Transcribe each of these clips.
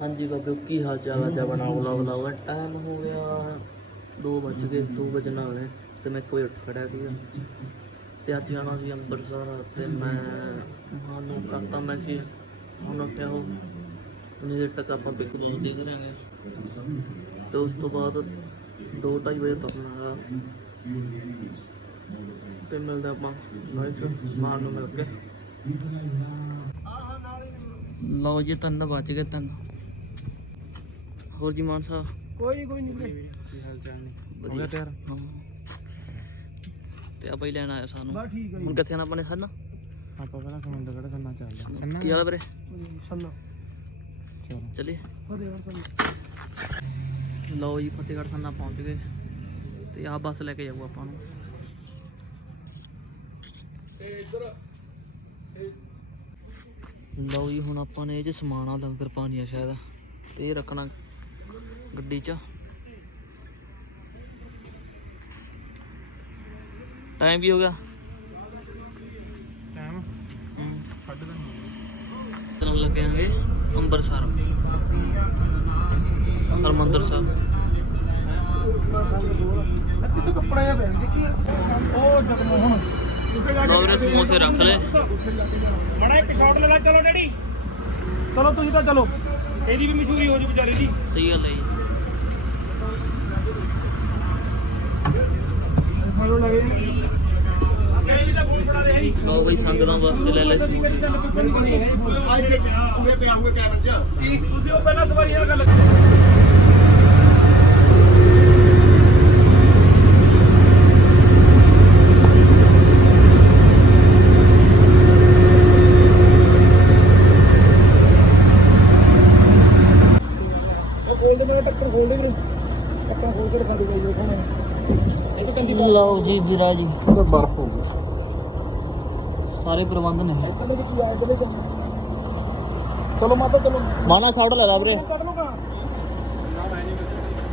ਹਾਂਜੀ ਬਾਬੇ ਕੀ ਹਾਲ ਚਾਲ ਆ? ਜਾ ਬਣਾ ਵਲੌਗ ਲਾਉਗਾ ਟਾਈਮ ਹੋ ਗਿਆ 2 ਵੱਜ ਗਏ 2 ਵਜੇ ਨਾਲ ਨੇ ਤੇ ਮੈਂ ਕੋਈ ਉੱਠ ਖੜਿਆ ਸੀਗਾ। ਤੇ ਅੱਜ ਜਾਣਾ ਸੀ ਅੰਮ੍ਰਿਤਸਰ ਤੇ ਮੈਂ ਤੁਹਾਨੂੰ ਕਰਤਾ ਮੈਸੇਜ ਹੁਣ ਉੱਠਿਆ ਹੋ ਉਨੀ ਤੱਕ ਆਪਾਂ ਪਿਕ ਨੂੰ ਦੇਖ ਰਾਂਗੇ ਤੇ ਉਸ ਤੋਂ ਬਾਅਦ 2:30 ਵਜੇ ਤੁਰਨਾ ਹੈ ਤੇ ਮਿਲਦੇ ਆਪਾਂ ਨਾਈਸ ਮਾਰ ਨੂੰ ਮਿਲ ਕੇ। ਲਓ ਜੀ ਤਿੰਨ ਵੱਜ ਗਏ ਤਿੰਨ। ਹੋਰ ਜੀ ਮਾਨ ਸਾਹਿਬ? ਕੋਈ ਨਹੀਂ ਕੋਈ ਨਹੀਂ ਕੀ ਹਾਲ ਚਾਲ ਨੇ। ਵਧੀਆ। ਤਿਆਰ? ਹਾਂ। ਤੇ ਆ ਬਈ ਲੈਣ ਆਇਆ ਸਾਨੂੰ। ਬਸ ਠੀਕ ਹੈ ਹੁਣ ਕਿੱਥੇ ਆਣਾ ਆਪਣੇ ਖੰਨਾ ਆਪਾਂ ਪਹਿਲਾਂ ਸਮੁੰਦਰ ਕਿਹੜਾ ਕਰਨਾ ਚੱਲਦਾ ਕੀ ਹਾਲ ਆ ਵੀਰੇ ਸੰਨਾ ਚਲਿਏ। ਉਹਦੇ ਹੋਰ ਸੰਨਾ ਲਓ ਜੀ ਫਤਿਹਗੜ੍ਹ ਖੰਨਾ ਪਹੁੰਚ ਗਏ। ਤੇ ਆਹ ਬੱਸ ਲੈ ਕੇ ਜਾਊ ਆਪਾਂ ਨੂੰ। ਲਓ ਜੀ ਹੁਣ ਆਪਾਂ ਨੇ ਇਹ ਚ ਸਮਾਨ ਆ ਲੰਗਰ ਪਾਣੀ ਆ ਸ਼ਾਇਦ। ਤੇ ਇਹ ਰੱਖਣਾ ਗੱਡੀ 'ਚ। ਟਾਈਮ ਕੀ ਹੋ ਗਿਆ। ਟਾਈਮ ਹਮ, ਕੱਢ ਦਾ ਚੱਲਣ ਲੱਗੇ ਆਂਗੇ ਅੰਮ੍ਰਿਤਸਰ। ਹਰਮੰਦਰ ਸਾਹਿਬ। ਅੱਧੀ ਤੋਂ ਕੱਪੜਾ ਜਿਹਾ ਪੈਣ ਦੇਖੀ ਉਹ ਜਦੋਂ ਹੁਣ ਲਓ ਵੀਰੇ ਸਮੋਸੇ ਰੱਖ ਲੈ ਮੜਾ ਇੱਕ ਸ਼ਾਟ ਲੈ ਲੈ ਚਲੋ ਡੈਡੀ। ਚਲੋ ਤੁਸੀਂ ਤਾਂ ਚਲੋ। ਇਹਦੀ ਵੀ ਮਸ਼ਹੂਰੀ ਹੋ ਜੂ ਵਿਚਾਰੀ ਦੀ। ਸਹੀ ਗੱਲ ਹੈ ਜੀ ਸਾਨੂੰ ਲੱਗੇ ਇਹ ਤਾਂ ਫੋਨ ਫੜਾ ਦੇ ਲਓ ਬਈ ਸੰਗਤਾਂ ਵਾਸਤੇ ਲੈ ਲੈ ਸਮੋਸੇ ਪੂਰੇ ਪਿਆ ਹੋਏ ਕੈਬਨ ਚ। ਤੁਸੀਂ ਉਹ ਪਹਿਲਾਂ ਸਵਾਰੀ ਨਾਲ ਗੱਲ ਖੋਲਦੇ ਮੇਰੇ ਟੱਕਰ ਖੋਲਦੇ ਵੀਰੇ ਟੱਕਰ ਖੋਲ ਕੇ ਖਾਲੀ ਗਈ ਉਹ ਇਹ ਤਾਂ ਕੰਦੀ ਲਓ ਜੀ ਵੀਰਾ ਜੀ। ਤਾਂ ਬਰਫ ਹੋ ਗਈ। ਸਾਰੇ ਪ੍ਰਬੰਧ ਨੇ। ਚਲੇ ਮਾਤਾ ਚਲੋ। ਮਾਨਾ ਸਾਈਡ ਲੈ ਲਾ ਵੀਰੇ। ਕੱਢ ਲੂਗਾ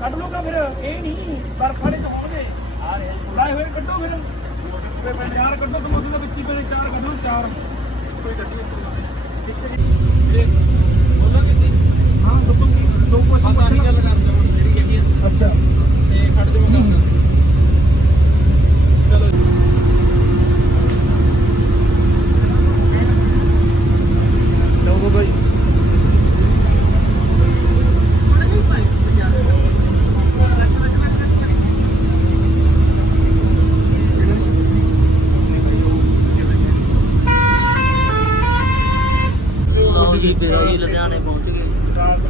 ਕੱਢ ਲੂਗਾ ਫਿਰ। ਇਹ ਨਹੀਂ ਬਰਫ ਵਾਲੇ ਚ ਹੋਣਗੇ। ਆ ਰਹੇ ਲਾਏ ਹੋਏ ਕੱਢੋ ਫਿਰ। ਤੇ ਮੈਂ ਯਾਰ ਕੱਢੋ ਸਮੋਸੇ ਦੇ ਵਿੱਚ ਹੀ ਪਹਿਲੇ ਚਾਰ ਕੱਢੋ ਚਾਰ। ਕੋਈ ਗੱਡੀ ਠੀਕ ਹੈ ਜੀ ਬੋਲੋ ਕਿਤੇ ਹਾਂ ਦੱਸੋ ਕੀ ਦੋ ਕੁਐਸਚਨ ਸਾਰੀ ਗੱਲ ਕਰਦਾ ਜਿਹੜੀ ਗੱਡੀ ਅੱਛਾ। ਤੇ ਖੜ ਜਾਓ ਮੈਂ ਕਰਦਾ ਚਲੋ ਲਓ ਬਾਈ ਲਓ ਜੀ ਵੀਰਾ ਜੀ ਲੁਧਿਆਣੇ ਪਹੁੰਚ ਗਏ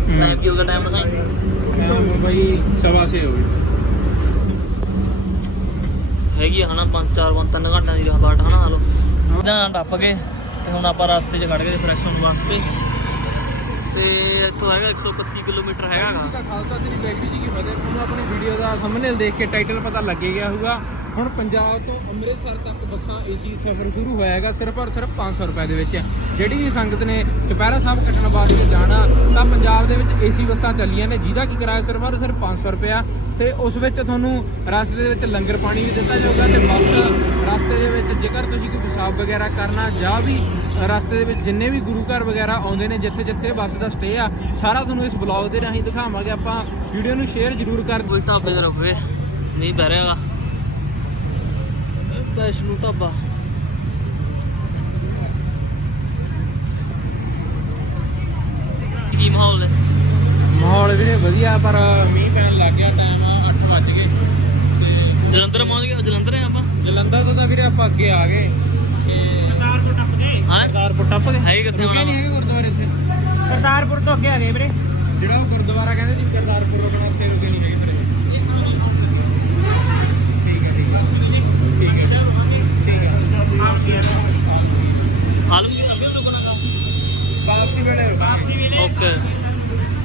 ਟਾਈਮ ਕੀ ਹੋ ਗਿਆ ਟਾਈਮ ਦਿਖਾਈ ਹੁਣ ਬਾਈ ਸਵਾ ਛੇ ਹੋ ਗਈ ਹੈਗੀ ਆ ਹਨਾ 5 4 5 3 ਘੰਟਿਆਂ ਦੀ ਰਾਹ ਬਾਟ ਹਨਾ ਹਲੋ ਨਾ ਟੱਪ ਗਏ ਤੇ ਹੁਣ ਆਪਾਂ ਰਸਤੇ 'ਚ ਖੜ ਗਏ ਫਰੈਸ਼ ਹੋਣ ਵਾਸਤੇ। ਤੇ ਇੱਥੋਂ ਹੈਗਾ 131 ਕਿਲੋਮੀਟਰ ਹੈਗਾ। ਖਾਲਸਾ, ਸ੍ਰੀ ਬੈਗਰੀ ਜੀ ਕੀ ਫਤਿਹ। ਤੁਹਾਨੂੰ ਆਪਣੀ ਵੀਡੀਓ ਦਾ ਥੰਬਨੇਲ ਦੇਖ ਕੇ ਟਾਈਟਲ ਪਤਾ ਲੱਗੇ ਗਿਆ ਹੋਊਗਾ। ਹੁਣ ਪੰਜਾਬ ਤੋਂ ਅੰਮ੍ਰਿਤਸਰ ਤੱਕ ਬੱਸਾਂ ਏਸੀ ਸਫ਼ਰ ਸ਼ੁਰੂ ਹੋਇਆ ਹੈਗਾ, ਸਿਰਫ ਔਰ ਸਿਰਫ 500 ਰੁਪਏ ਦੇ ਵਿੱਚ। ਜਿਹੜੀ ਵੀ ਸੰਗਤ ਨੇ ਚੁਪਹਿਰਾ ਸਾਹਿਬ ਕੱਟਣ ਵਾਸਤੇ ਜਾਣਾ, ਤਾਂ ਪੰਜਾਬ ਦੇ ਵਿੱਚ ਏਸੀ ਬੱਸਾਂ ਚੱਲੀਆਂ ਨੇ, ਜਿਹਦਾ ਕੀ ਕਿਰਾਇਆ ਸਿਰਫ ਔਰ ਸਿਰਫ 500 ਰੁਪਇਆ ਤੇ ਉਸ ਵਿੱਚ ਤੁਹਾਨੂੰ ਰਸਤੇ ਦੇ ਵਿੱਚ ਲੰਗਰ ਪਾਣੀ ਵੀ ਦਿੱਤਾ ਜਾਊਗਾ ਤੇ ਬਸ ਰਸਤੇ ਦੇ ਵਿੱਚ ਜੇਕਰ ਤੁਸੀਂ ਕੋਈ ਪਿਸ਼ਾਬ ਵਗੈਰਾ ਕਰਨਾ ਜਾਂ ਵੀ ਰਸਤੇ ਦੇ ਵਿੱਚ ਜਿੰਨੇ ਵੀ ਗੁਰੂ ਘਰ ਵਗੈਰਾ ਆਉਂਦੇ ਨੇ ਜਿੱਥੇ ਜਿੱਥੇ ਬੱਸ ਦਾ ਸਟੇ ਆ, ਸਾਰਾ ਤੁਹਾਨੂੰ ਇਸ ਬਲੌਗ ਦੇ ਰਾਹੀਂ ਦਿਖਾਵਾਂਗੇ। ਆਪਾਂ ਵੀਡੀਓ ਨੂੰ ਸ਼ੇਅਰ ਜ਼ਰੂਰ ਕਰ ਕੋਈ ਢਾਬੇ ਤੇ ਰੁਕੇ ਨਹੀਂ ਬਹਿ ਰਿਹਾਗਾ ਵੈਸ਼ਨੂ ਢਾਬਾ। ਕੀ ਮਾਹੌਲ ਹੈ? ਮਾਹੌਲ ਵੀਰੇ ਵਧੀਆ ਪਰ ਮੀਂਹ ਪੈਣ ਲੱਗ ਗਿਆ ਟਾਈਮ 8 ਵੱਜ ਗਏ। ਤੇ ਜਲੰਧਰ ਪਹੁੰਚ ਗਏ ਜਲੰਧਰ ਆ ਆਪਾਂ? ਜਲੰਧਰ ਤੋਂ ਤਾਂ ਵੀਰੇ ਆਪਾਂ ਅੱਗੇ ਆ ਗਏ। ਕਰਤਾਰਪੁਰ ਟੱਪ ਗਏ। ਹਾਂ? ਕਰਤਾਰਪੁਰ ਟੱਪ ਗਏ। ਹੈ ਕਿੱਥੇ ਰੁਕੇ ਆਉਣਾ ਨਹੀਂ ਹੈਗੇ ਗੁਰਦੁਆਰੇ ਇੱਥੇ? ਕਰਤਾਰਪੁਰ ਤੋਂ ਅੱਗੇ ਆ ਗਏ ਵੀਰੇ। ਜਿਹੜਾ ਉਹ ਗੁਰਦੁਆਰਾ ਕਹਿੰਦੇ ਜੀ ਕਰਤਾਰਪੁਰ ਰੁਕਣਾ ਉੱਥੇ ਰੁਕੇ ਨਹੀਂ ਹੈਗੇ ਵੀਰੇ ਠੀਕ ਹੈ ਠੀਕ ਹੈ ਠੀਕ ਹੈ ਠੀਕ ਹੈ ਹਾਲ ਵੀ ਲੱਗੇ ਲੋਕਾਂ ਦਾ ਵਾਪਸੀ ਵੇਲੇ ਵਾਪਸੀ ਵੇਲੇ ਓਕੇ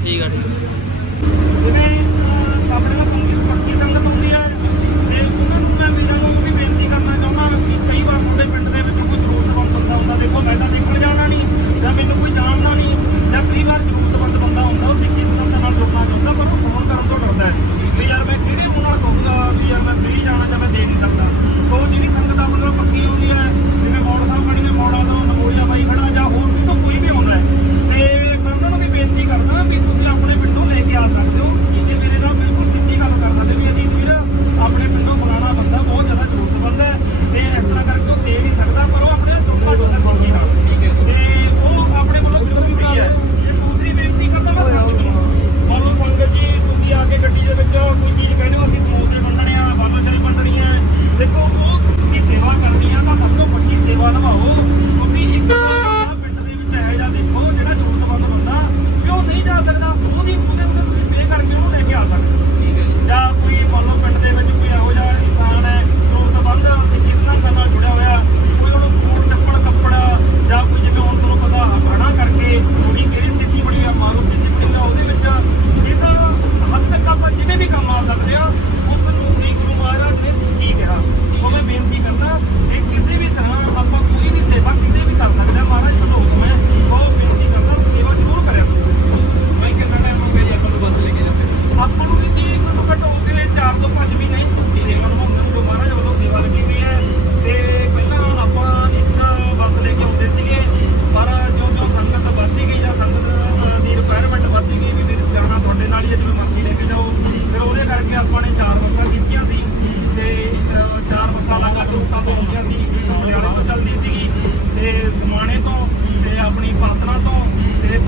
ਠੀਕ ਆ ਠੀਕ ਆ। ਜਿਵੇਂ ਅਹ, ਆਪਣੇ ਨਾਲ ਕੋਈ ਪੱਕੀ ਸੰਗਤ ਹੁੰਦੀ ਆ ਤੇ ਉਹਨਾਂ ਨੂੰ ਮੈਂ ਵੀ ਜਦੋਂ ਵੀ ਬੇਨਤੀ ਕਰਨਾ ਚਾਹੁੰਦਾ ਕਿ ਕਈ ਵਾਰ ਤੁਹਾਡੇ ਪਿੰਡ ਦੇ ਵਿੱਚ ਕੋਈ ਜ਼ਰੂਰਤਮੰਦ ਬੰਦਾ ਹੁੰਦਾ ਦੇਖੋ ਮੈਂ ਤਾਂ ਦੇਖਣ ਜਾਣਾ ਨਹੀਂ ਜਾਂ ਮੈਨੂੰ ਕੋਈ ਜਾਣਦਾ ਨਹੀਂ ਜਾਂ ਕਈ ਵਾਰ ਜ਼ਰੂਰਤਮੰਦ ਬੰਦਾ ਹੁੰਦਾ ਉਹ ਸਿੱਖੀ ਸੰਗਤ ਨਾਲ ਜੁੜਨਾ ਚਾਹੁੰਦਾ ਪਰ ਉਹ ਫੋਨ ਕਰਨ ਤੋਂ ਡਰਦਾ ਹੈ ਵੀ ਯਾਰ ਮੈਂ ਕਿਹੜੀ ਉਹਨਾਂ ਨਾਲ ਕਹੂੰਗਾ ਵੀ ਯਾਰ ਮੈਂ ਫ੍ਰੀ ਜਾਣਾ ਜਾਂ ਮੈਂ ਦੇ ਨਹੀਂ ਸਕਦਾ ਸੋ ਜਿਹੜੀ ਸੰਗਤ ਆਪਣੇ ਨਾਲ ਪੱਕੀ ਹੁੰਦੀ ਹੈ ਜਿਵੇਂ ਮੌੜ ਸਾਹਿਬ ਖੜੀ ਹੈ ਮੌੜਾ ਤੋਂ ਨਗੋਇਆ ਬਾਈ ਖੜਾ ਜਾਂ ਹੋਰ ਵੀ ਤੋਂ ਕੋਈ ਵੀ ਹੁੰਦਾ ਹੈ ਤੇ ਮੈਂ ਉਹਨਾਂ ਨੂੰ ਵੀ ਬੇਨਤੀ ਕਰਦਾ ਵੀ ਤੁਸੀਂ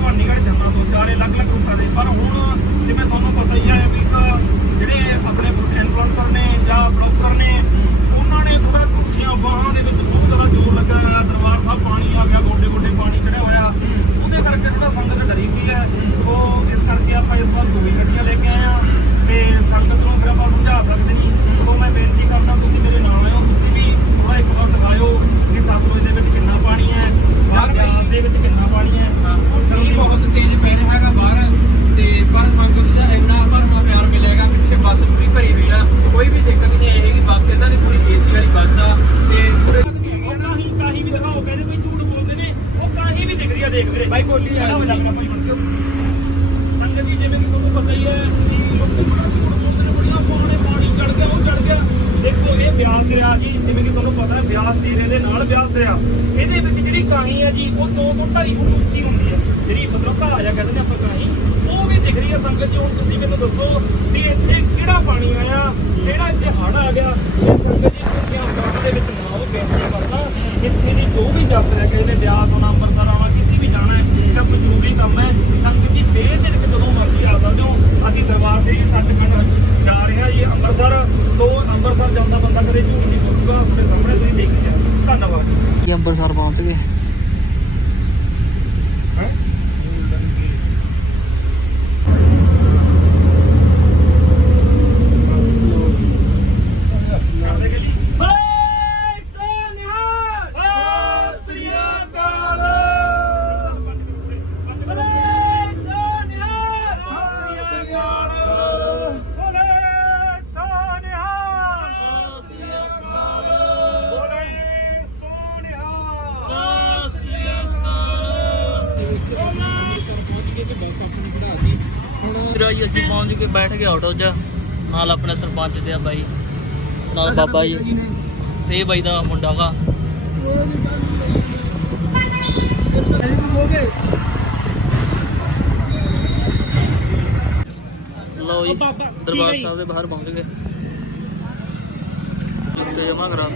ਚੰਡੀਗੜ੍ਹ ਜੰਨਾ ਤੋਂ ਚਾਰੇ ਅਲੱਗ-ਅਲੱਗ ਰੂਟਾਂ ਦੇ। ਪਰ ਹੁਣ ਜਿਵੇਂ ਤੁਹਾਨੂੰ ਪਤਾ ਹੀ ਹੈ ਵੀ ਇੱਕ ਜਿਹੜੇ ਆਪਣੇ ਇਨਫਲੂਐਂਸਰ ਨੇ ਜਾਂ ਬਲੌਗਰ ਨੇ, ਉਹਨਾਂ ਨੇ ਥੋੜਾ ਕੁਰਸੀਆਂ ਬਾਹਾਂ ਦੇ ਵਿੱਚ ਬਹੁਤ ਜ਼ਿਆਦਾ ਜ਼ੋਰ ਲੱਗਾ ਹੋਇਆ। ਦਰਬਾਰ ਸਾਹਿਬ ਪਾਣੀ ਆ ਗਿਆ ਗੋਡੇ ਗੋਡੇ ਪਾਣੀ ਚੜਿਆ ਹੋਇਆ। ਉਹਦੇ ਕਰਕੇ ਥੋੜਾ ਸੰਗਤ ਡਰੀ ਵੀ ਹੈ। ਸੋ ਇਸ ਕਰਕੇ ਆਪਾਂ ਇਸ ਵਾਰ ਦੋ ਗੱਡੀਆਂ ਲੈ ਕੇ ਆਏ ਆ ਤੇ ਸੰਗਤ ਨੂੰ ਫਿਰ ਆਪਾਂ ਸਮਝਾ ਸਕਦੇ ਨਹੀਂ ਸੋ ਮੈਂ ਬੇਨਤੀ ਕਰਦਾ ਤੁਸੀਂ ਮੇਰੇ ਨਾਲ ਆਇਓ ਤੁਸੀਂ ਵੀ ਥੋੜਾ ਇੱਕ ਵਾਰ ਦਿਖਾਇਓ ਕਿ ਸਤਲੁਜ ਦੇ ਵਿੱਚ ਕਿੰਨਾ ਪਾਣੀ ਹੈ ਬਾਹਰ ਬਿਆਸ ਦੇ ਵਿੱਚ ਕਿੰਨਾ ਪਾਣੀ ਹੈ ਮੀਂਹ ਬਹੁਤ ਤੇਜ਼ ਪੈ ਰਿਹਾ ਹੈਗਾ ਬਾਹਰ ਤੇ ਪਰ ਸੰਗਤ ਦਾ ਇੰਨਾ ਭਰਮਾ ਪਿਆਰ ਮਿਲੇਗਾ ਪਿੱਛੇ ਬੱਸ ਪੂਰੀ ਭਰੀ ਹੋਈ ਆ ਕੋਈ ਵੀ ਦਿੱਕਤ ਨਹੀਂ ਆਏਗੀ ਬੱਸ ਇਹਨਾਂ ਦੀ ਪੂਰੀ ਏਸੀ ਵਾਲੀ ਬੱਸ ਆ ਤੇ ਪੂਰੇ ਉਹ ਕਾਹੀ ਕਾਹੀ ਵੀ ਦਿਖਾਓ ਕਹਿੰਦੇ ਕੋਈ ਝੂਠ ਬੋਲਦੇ ਨੇ ਉਹ ਕਾਹੀ ਵੀ ਦਿਖ ਰਹੀ ਆ ਦੇਖ ਵੀਰੇ ਬਾਈ ਬੋਲੀ ਆ ਹੋ ਜਾਂਦਾ ਭਾਈ ਬਣ ਕੇ ਸੰਗਤ ਜੀ ਜਿਵੇਂ ਕਿ ਤੁਹਾਨੂੰ ਪਤਾ ਹੀ ਹੈ ਕਿ ਲੋਕ ਬੜਾ ਝੂਠ ਬੜੀਆਂ ਪਾਣੀ ਪਾਣੀ ਚੜ ਗਿਆ ਉਹ ਚੜ ਗਿਆ ਦੇਖੋ ਇਹ ਬਿਆਸ ਦਰਿਆ ਜੀ ਜਿਵੇਂ ਕਿ ਤੁਹਾਨੂੰ ਪਤਾ ਹੈ ਬਿਆਸ ਦਰਿਆ ਦੇ ਨਾਲ ਬਿਆਸ ਦਰਿਆ ਇਹਦੇ ਵਿੱਚ ਜਿਹੜੀ ਕਾਹੀ ਹੈ ਜੀ ਉਹ 2 ਤੋਂ 2.5 ਫੁੱਟ ਉੱਚੀ ਹੁੰਦੀ ਹੈ ਜਿਹੜੀ ਮਤਲਬ ਘਾਹ ਜਾਂ ਕਹਿੰਦੇ ਨੇ ਆਪਾਂ ਕਾਹੀ ਉਹ ਵੀ ਦਿਖ ਰਹੀ ਹੈ ਸੰਗਤ ਜੀ ਹੁਣ ਤੁਸੀਂ ਮੈਨੂੰ ਦੱਸੋ ਵੀ ਇੱਥੇ ਕਿਹੜਾ ਪਾਣੀ ਆਇਆ ਕਿਹੜਾ ਇੱਥੇ ਹੜ੍ਹ ਆ ਗਿਆ ਇਹ ਸੰਗਤ ਜੀ ਤੁਸੀਂ ਬਾਹਾਂ ਦੇ ਵਿੱਚ ਨਾ ਉਹ ਬੇਨਤੀ ਕਰਦਾ ਇੱਥੇ ਦੀ ਜੋ ਵੀ ਯਾਤਰਾ ਹੈ ਕਿਸੇ ਨੇ ਬਿਆਸ ਆਉਣਾ ਅੰਮ੍ਰਿਤਸਰ ਆਉਣਾ ਵੀ ਜਾਣਾ ਹੈ ਤਾਂ ਕੋਈ ਜ਼ਰੂਰੀ ਕੰਮ ਹੈ ਸੰਗਤ ਜੀ ਬੇਝਿਜਕ ਜਦੋਂ ਮਰਜ਼ੀ ਆ ਸਕਦੇ ਹੋ, ਅਸੀਂ ਦਰਬਾਰ ਦੇ ਸੱਚਖੰਡ ਜਾ ਰਹੇ ਹਾਂ ਜੀ, ਅੰਮ੍ਰਿਤਸਰ। ਤੋਂ ਅੰਮ੍ਰਿਤਸਰ ਜਾਂਦਾ ਬੰਦਾ ਕਦੇ ਝੂਠ ਨਹੀਂ ਬੋਲੂਗਾ ਤੁਹਾਡੇ ਸਾਹਮਣੇ ਤੁਸੀਂ ਦੇਖ ਲਿਆ ਧੰਨਵਾਦ ਜੀ, ਅੰਮ੍ਰਿਤਸਰ ਪਹੁੰਚ ਗਏ ਕਰਦੇ ਕਿ ਜੀ ਬੋਲੇ ਸੋਨਿਹਾਲ ਸਤਿ ਸ੍ਰੀ ਅਕਾਲ ਬੋਲੇ ਸੋਨਿਹਾਲ ਸਤਿ ਸ੍ਰੀ ਅਕਾਲ ਬੋਲੇ ਸੋਨਿਹਾਲ ਸਤਿ ਸ੍ਰੀ ਅਕਾਲ ਬੋਲੇ ਸੋਨਿਹਾਲ ਸਤਿ ਸ੍ਰੀ ਵੀਰੋ ਜੀ ਅਸੀਂ ਪਹੁੰਚ ਕੇ ਬੈਠ ਗਏ ਆਟੋ 'ਚ। ਨਾਲ ਆਪਣੇ ਸਰਪੰਚ ਦੇ ਆ ਬਾਈ। ਨਾਲ ਬਾਬਾ ਜੀ। ਤੇ ਇਹ ਬਾਈ ਦਾ ਮੁੰਡਾ ਵਾ ਲਓ ਜੀ ਦਰਬਾਰ ਸਾਹਿਬ ਦੇ ਬਾਹਰ ਪਹੁੰਚ ਗਏ। ਤੇ ਜਮਾ ਕਰਾ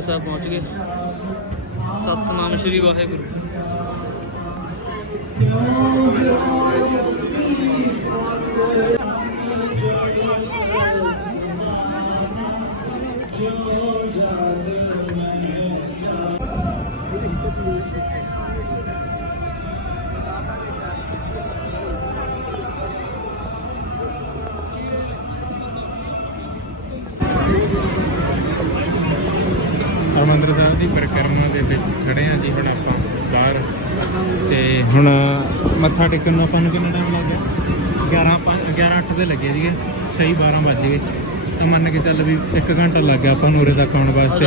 ਹਰਮੰਦਰ ਸਾਹਿਬ ਪਹੁੰਚ ਗਏ। ਸਤਨਾਮ ਸ਼੍ਰੀ ਵਾਹਿਗੁਰੂ। ਹਰਮੰਦਰ ਸਾਹਿਬ ਦੀ ਪਰਿਕਰਮਾ ਦੇ ਵਿੱਚ ਖੜੇ ਆ ਜੀ ਹੁਣ ਆਪਾਂ ਬਾਹਰ। ਤੇ ਹੁਣ ਮੱਥਾ ਟੇਕਣ ਨੂੰ ਆਪਾਂ ਨੂੰ ਕਿੰਨਾ ਟਾਈਮ ਲੱਗ ਗਿਆ? 11 ਪੰਜ- 11 8 ਦੇ ਲੱਗੇ ਸੀਗੇ ਸਹੀ 12 ਵੱਜ ਗਏ। ਤਾਂ ਮੰਨ ਕੇ ਚੱਲ ਵੀ 1 ਘੰਟਾ ਲੱਗ ਗਿਆ ਆਪਾਂ ਨੂੰ ਉਰੇ ਤੱਕ ਆਉਣ ਵਾਸਤੇ।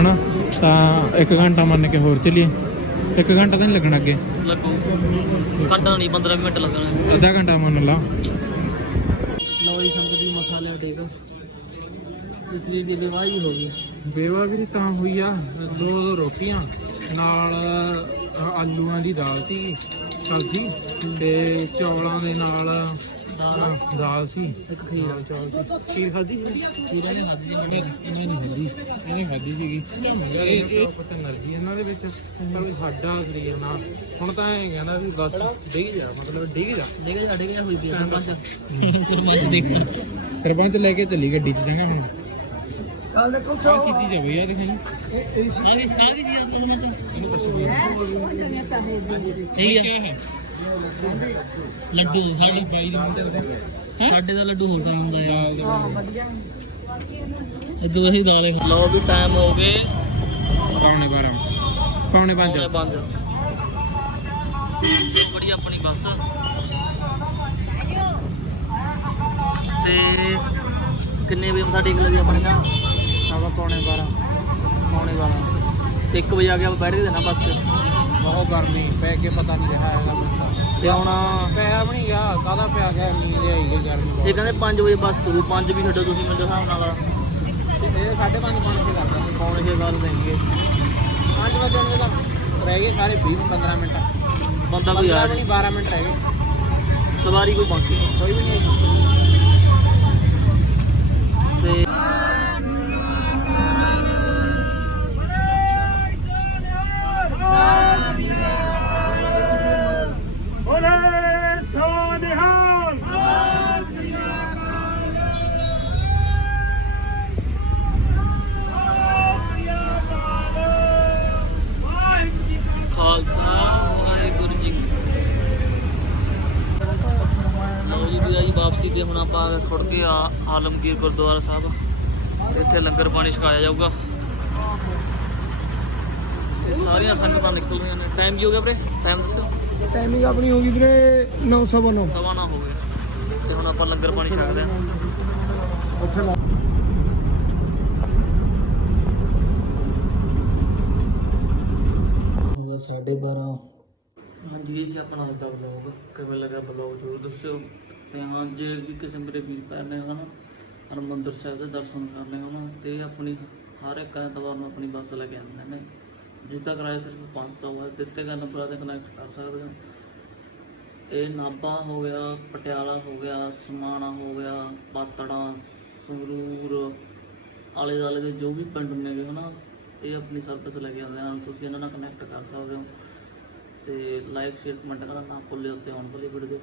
ਹਨਾ? ਤਾਂ 1 ਘੰਟਾ ਮੰਨ ਕੇ ਹੋਰ ਚੱਲੀਏ। 1 ਘੰਟਾ ਤਾਂ ਨਹੀਂ ਲੱਗਣਾ ਅੱਗੇ। ਲੱਗੂ। ਘੰਟਾ ਨਹੀਂ 15 ਮਿੰਟ ਲੱਗਣਾ। ਅੱਧਾ ਘੰਟਾ ਮੰਨ ਲਾ। ਜੀ ਸੰਗਤ ਦੀ ਲਿਆ ਟੇਕ। ਤਸਵੀਰ ਦੀ ਦਿਵਾਈ ਹੋ ਗਈ। ਬੇਵਾ ਵੀ ਤਾਂ ਹੋਈ ਆ ਦੋ ਦੋ ਰੋਟੀਆਂ ਨਾਲ ਆਲੂਆਂ ਦੀ ਦਾਲ ਸੀ ਸਬਜ਼ੀ ਤੇ ਚੌਲਾਂ ਦੇ ਨਾਲ ਦਾਲ। ਸੀ। ਇੱਕ ਖੀਰ। ਸੀ। ਖੀਰ ਖਾਦੀ ਪੂਰਾ ਨਹੀਂ ਖਾਦੀ ਜਿਵੇਂ ਨਹੀਂ ਖਾਦੀ ਇਹਨੇ ਸੀਗੀ। ਇਹਨਾਂ ਦੇ ਵਿੱਚ। ਪਰ ਸਾਡਾ ਸਰੀਰ ਨਾਲ। ਹੁਣ ਤਾਂ ਇਹ ਕਹਿੰਦਾ ਵੀ ਬਸ ਡਿੱਗ ਜਾ ਮਤਲਬ ਡਿੱਗ ਜਾ। ਡਿੱਗ ਜਾ ਡਿੱਗ ਜਾ ਹੋਈ ਸੀ। ਸਰਪੰਚ ਸਰਪੰਚ ਲੈ ਕੇ ਚੱਲੀ ਗੱਡੀ ਚ ਚੰਗਾ ਹੁਣ। ਕੱਲ ਦੇਖੋ ਕੀਤੀ ਜਾਵੇ ਯਾਰ ਦਿਖਾਈ ਸਾਰੀ ਸਾਰੀ ਜੀ ਆਪਣੇ ਵਿੱਚ ਇਹਨੂੰ ਦੱਸੋ ਵੀ ਸਹੀ ਹੈ। ਲੱਡੂ ਸਾਡੀ ਬਾਈ ਦੀ ਚੱਲਦੇ ਸਾਡੇ ਦਾ ਲੱਡੂ ਹੋਰ ਤਰ੍ਹਾਂ ਹੁੰਦਾ ਦਾਲ ਦੇ ਇਦੋਂ ਅਸੀਂ ਦਾਲੇ ਲਓ ਵੀ ਟਾਈਮ ਹੋ ਗਏ। ਪੌਣੇ 12 ਪੌਣੇ 5 ਪੌਣੇ ਪੰਜ। ਬੜੀ ਆਪਣੀ ਬੱਸ। ਤੇ ਕਿੰਨੇ ਵਜੇ ਟੇਕ ਲਗੇ ਆਪਣੇ ਨਾਲ ਸਾਵਾ ਪੌਣੇ 12 ਪੌਣੇ 12 ਤੇ 1 ਵਜੇ ਆ ਕੇ ਆਪਾਂ ਬੈਠ ਨਾ ਬੱਸ 'ਚ। ਬਹੁਤ ਗਰਮੀ ਪੈ ਕੇ ਪਤਾ ਨਹੀਂ ਰਿਹਾ ਹੈਗਾ ਮੈਨੂੰ ਤਾਂ। ਹੁਣ ਪਿਆ ਵੀ ਨਹੀਂ ਗਿਆ ਕਾਹਦਾ ਪਿਆ ਗਿਆ ਨੀਂਦ ਆਈ ਗਈ ਗਰਮੀ ਇਹ ਕਹਿੰਦੇ 5 ਵਜੇ ਬੱਸ ਤੁਰੂ 5 ਵੀ ਛੱਡੋ ਤੁਸੀਂ ਮੇਰੇ ਹਿਸਾਬ ਨਾਲ। ਬਹੁਤ ਇਹ 5:30 ਪੌਣੇ 6 ਕਰਦਾ ਪੌਣੇ 6 ਗੱਲ ਦੇਣਗੇ। 5 ਵਜੇ ਨੂੰ ਤਾਂ ਰਹਿ ਗਏ ਸਾਰੇ 20 15 ਮਿੰਟ। ਬੰਦਾ ਕੋਈ ਆ 15 ਵੀ ਨਹੀਂ 12 ਮਿੰਟ ਰਹਿ ਗਏ। ਸਵਾਰੀ ਕੋਈ ਪਹੁੰਚੀ ਨਹੀਂ ਕੋਈ ਵੀ ਨਹੀਂ ਤੇ ਵਾਪਸੀ ਤੇ ਹੁਣ ਆਪਾਂ ਖੁੜ ਕੇ ਆ, ਆਲਮਗੀਰ ਗੁਰਦੁਆਰਾ ਸਾਹਿਬ। ਇੱਥੇ ਲੰਗਰ ਪਾਣੀ ਛਕਾਇਆ ਜਾਊਗਾ। ਸਾਰੀਆਂ ਸੰਗਤਾਂ ਨਿਕਲ ਰਹੀਆਂ ਨੇ। ਟਾਈਮ ਕੀ ਹੋ ਗਿਆ ਵੀਰੇ? ਟਾਈਮ ਦੱਸੋ। ਟਾਈਮਿੰਗ ਆਪਣੀ ਹੋ ਗਈ ਵੀਰੇ 9:09 ਸਵਾ ਨਾ। ਹੋ ਗਿਆ ਤੇ ਹੁਣ ਆਪਾਂ ਲੰਗਰ ਪਾਣੀ ਛਕਦੇ ਹਾਂ। ਉੱਥੇ ਲਾ ਹੋ ਗਿਆ 12:30 ਹਾਂਜੀ ਇਹ ਸੀ ਆਪਣਾ ਅੱਜ ਦਾ ਵਲੌਗ ਕਿਵੇਂ ਲੱਗਾ ਵਲੌਗ ਜ਼ਰੂਰ ਦੱਸਿਓ। ਤੇ ਹਾਂ ਜੇ ਵੀ ਕਿਸੇ ਮੇਰੇ ਵੀਰ ਨੇ ਹਨਾ ਹਰਿਮੰਦਰ ਸਾਹਿਬ ਦੇ ਦਰਸ਼ਨ ਕਰਨੇ ਹੋਣ ਤੇ ਆਪਣੀ ਹਰ ਇੱਕ ਐਤਵਾਰ ਨੂੰ ਆਪਣੀ ਬੱਸ ਲੈ ਕੇ ਆਉਂਦੇ ਨੇ। ਜਿੱਦਾਂ ਕਿਰਾਇਆ ਸਿਰਫ 500 ਹੈ ਦਿੱਤੇ ਗਏ ਨੰਬਰਾਂ ਤੇ ਕਨੈਕਟ ਕਰ ਸਕਦੇ ਹੋ। ਇਹ ਨਾਭਾ ਹੋ ਗਿਆ, ਪਟਿਆਲਾ ਹੋ ਗਿਆ, ਸਮਾਣਾ ਹੋ ਗਿਆ, ਪਾਤੜਾ, ਸੰਗਰੂਰ ਆਲੇ ਦੁਆਲੇ ਦੇ ਜੋ ਵੀ ਪਿੰਡ ਨੇਗੇ ਹਨਾ, ਇਹ ਆਪਣੀ ਸਰਵਿਸ ਲੈ ਕੇ ਆਉਂਦੇ ਹਨ। ਤੁਸੀਂ ਇਹਨਾਂ ਨਾਲ ਕਨੈਕਟ ਕਰ ਸਕਦੇ ਹੋ। ਤੇ ਲਾਈਕ ਸ਼ੇਅਰ ਕਮੈਂਟ ਕਰਨਾ ਨਾ ਭੁੱਲਿਓ ਤੇ ਆਉਣ ਵਾਲੀ ਵੀਡੀਓ